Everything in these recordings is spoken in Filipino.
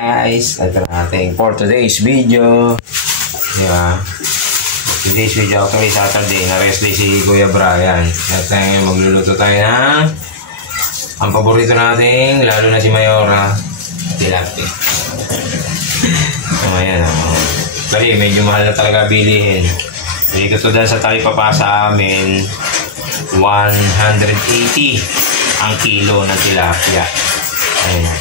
Guys, ito natin for today's video. Diba? Today's video actually Saturday, na-rest day si Kuya Brian. At magluluto tayo ng ang paborito nating, lalo na si Mayora, tilapia. So ayan, kasi medyo mahal na talaga bilihin. Dito to dahil sa talipapa sa amin, 180 ang kilo ng tilapia. Ayan.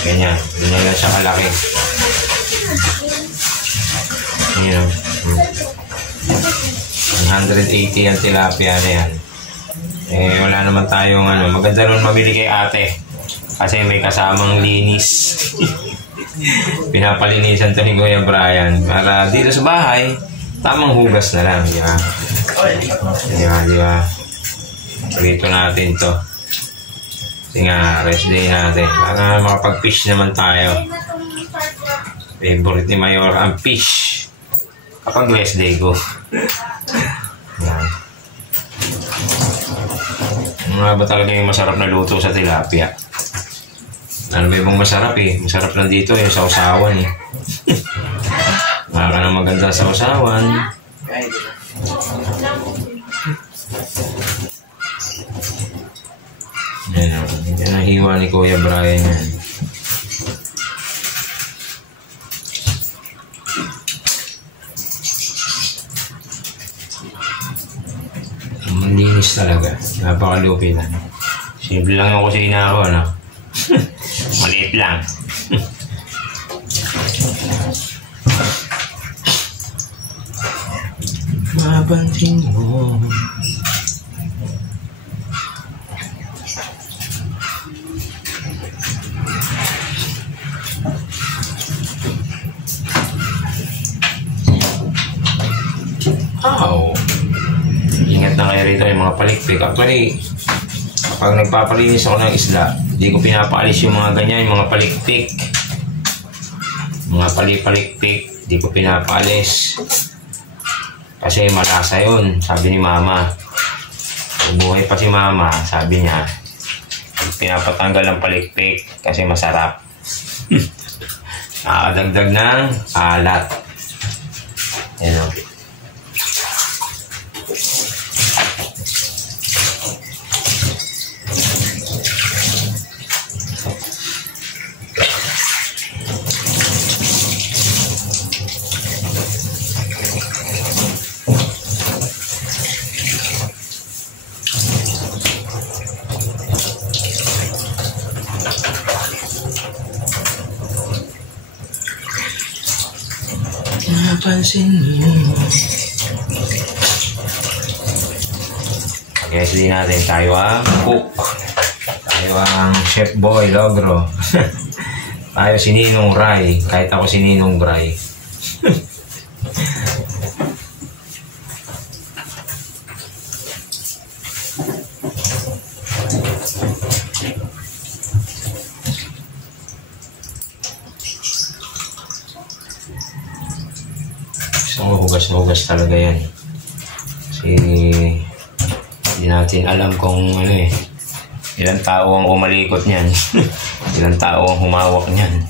Ganyan. Ganyan lang siya kalaki. Ayan. 180 ang tilapia na yan. Eh, wala naman tayong ano. Maganda rin mabili kay ate. Kasi may kasamang linis. Pinapalinisan to ni Kuya Brian. Para dito sa bahay, tamang hugas na lang. Diba? Diba? Dito natin to. Kasi nga, rest day natin. Para makapag-fish naman tayo. Favorite ni Mayor ang fish. Kapag rest day ko. Yan. Mga ba talaga yung masarap na luto sa tilapia? Ano ba ibang masarap eh? Masarap na dito yung sausawan eh. Mga ka na maganda sausawan. Yan ang hiwa ni Kuya Brian yan. Malinis talaga. Napakalupi na. Simple lang yung kusina ako, ano? Maliit lang. Mapansin mo. Ingat na kayo rito yung mga palikpik. Actually, pag nagpapalinis ako ng isla, hindi ko pinapaalis yung mga ganyan, yung mga palikpik. Mga palikpik, hindi ko pinapaalis. Kasi malasa yun, sabi ni Mama. Buhay pa si Mama, sabi niya. Pinapatanggal ng palikpik kasi masarap. Nakakadagdag ng alat. Yan o. Napansin mo. Guys, di natin tayo ang cook. Tayo ang Chef Boy Logro. Tayo si Ninong Ray. Kahit ako si Ninong Bray. Hugas talaga yan. Kasi hindi natin alam kung ano eh, ilang tao ang umalikot niyan. Ilang tao ang humawak niyan.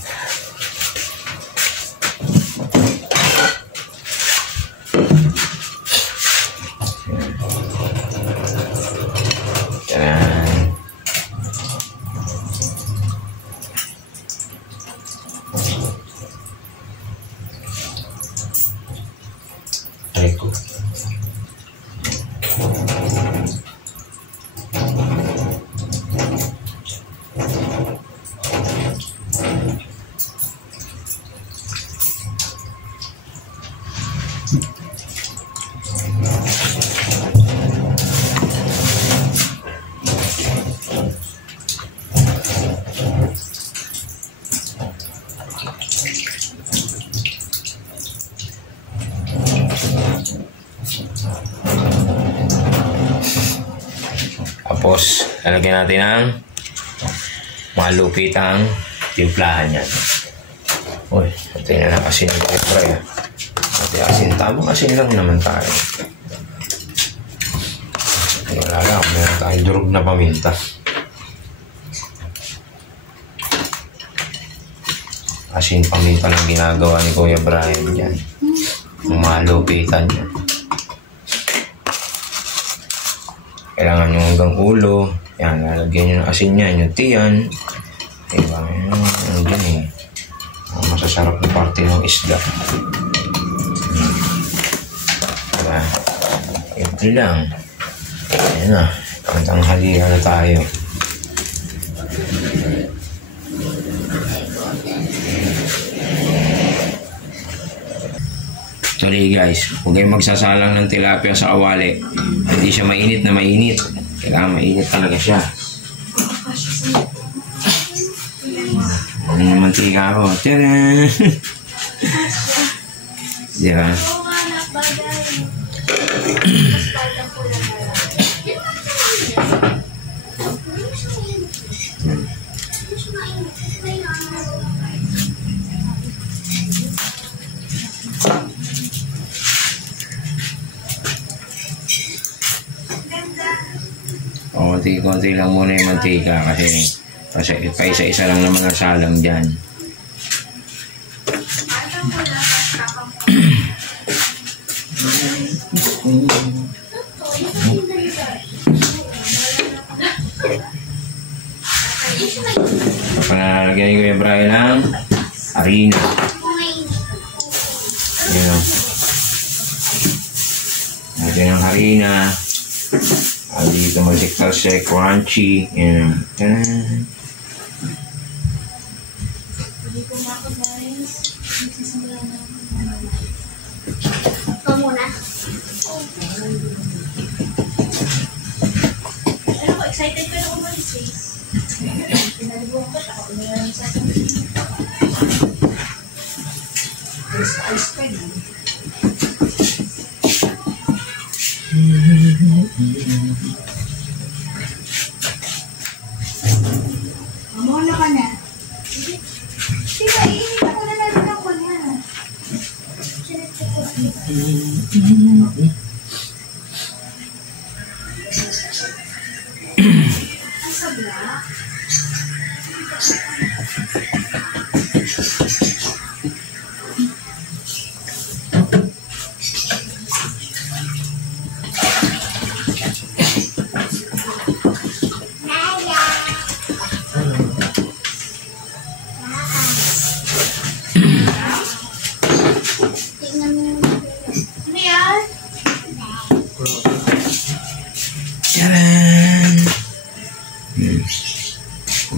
Tapos, lalagyan natin ng malupitang timplahan yan. Uy, pati na lang asin ng pepper. Pati asin. Tamang asin lang naman tayo. Wala lang. Meron tayong durog na paminta. Asin paminta lang ginagawa ni Kuya Brian dyan. Ang malupitan niya. Kailangan yung hanggang ulo. Yan, lalagyan nyo ng asin niya. Yung tiyan. Diba? Yan dyan eh. Masasarap na parte ng isda. Diba? Ito lang. Ayan na. Tanghalian na tayo. Sorry guys, huwag kayong magsasalang ng tilapia sa kawali. Hindi siya mainit na mainit. Kailangan mainit talaga siya. Ano yung mantika ako? Tara! Diba? Konti-konti lang muna yung mantika kasi paisa-isa lang naman ang salang dyan. Panalagyan ko yung Brian ng harina. Yan o. Lagyan ng harina. Dito masiktal siya, crunchy. Yan. Ito muna. Ano ko, excited ka na umalis eh. Pinalibuan ko, ako pinalibuan sa akin. Ice cream. Mamona ka na. Diba, iinit ako na natin ako na. Ang sabla.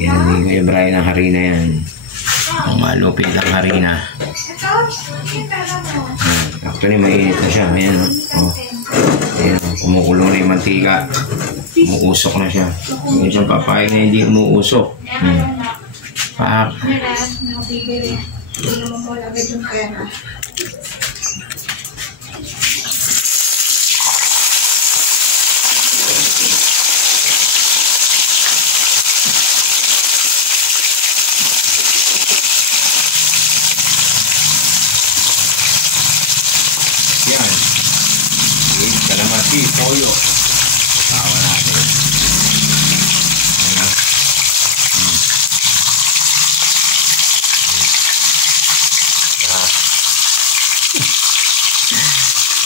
Yan, hindi ko i-bray ng harina yan. Ang malupit ang harina. Actually, mainit na siya. Ayan, oh. Ayan, kumukulo na yung mantika. Umuusok na siya. Hindi siya papayag na hindi umuusok. Pak. Yan. Kalamati, toyo. Tawa natin. Ayan.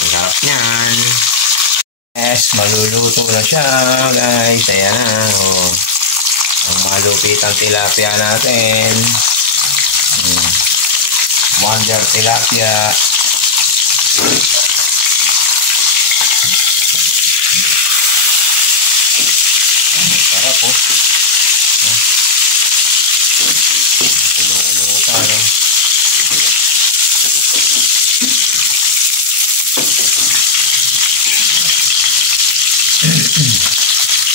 Ang harap niyan. Yes, maluluto na siya, guys. Ayan na. Oh. Ang malupit ang tilapia natin. Wonder tilapia. Sarap po. Kulo-kulo pa, no?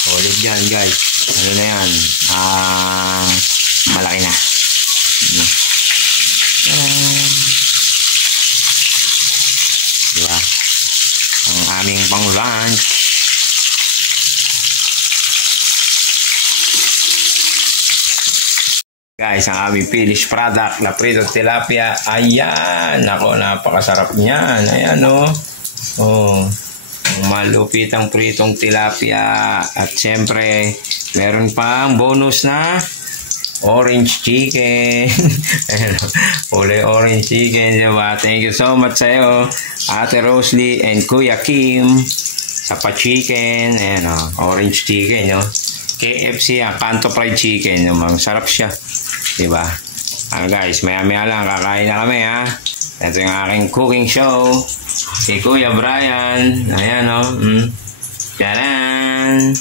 Solid yan, guys. Ano na yan? Malaki na. Diba? Ang aming pang lunch. Guys, ang aming finished product na prito tilapia. Ayan! Ako, napakasarap niyan. Ayan, oh. Oh. Malupitang pritong tilapia. At syempre, meron pang bonus na Orange chicken. Ayan, kulay orange chicken, diba? Thank you so much sa'yo, Ate Rosely and Kuya Kim, sa pa-chicken. Ayan, orange chicken, no? KFC, Kanto Fried Chicken. Masarap siya, diba? Guys, maya-maya lang, kakain na kami, ha? Ito yung aking cooking show. Si Kuya Brian. Ayan, Taran!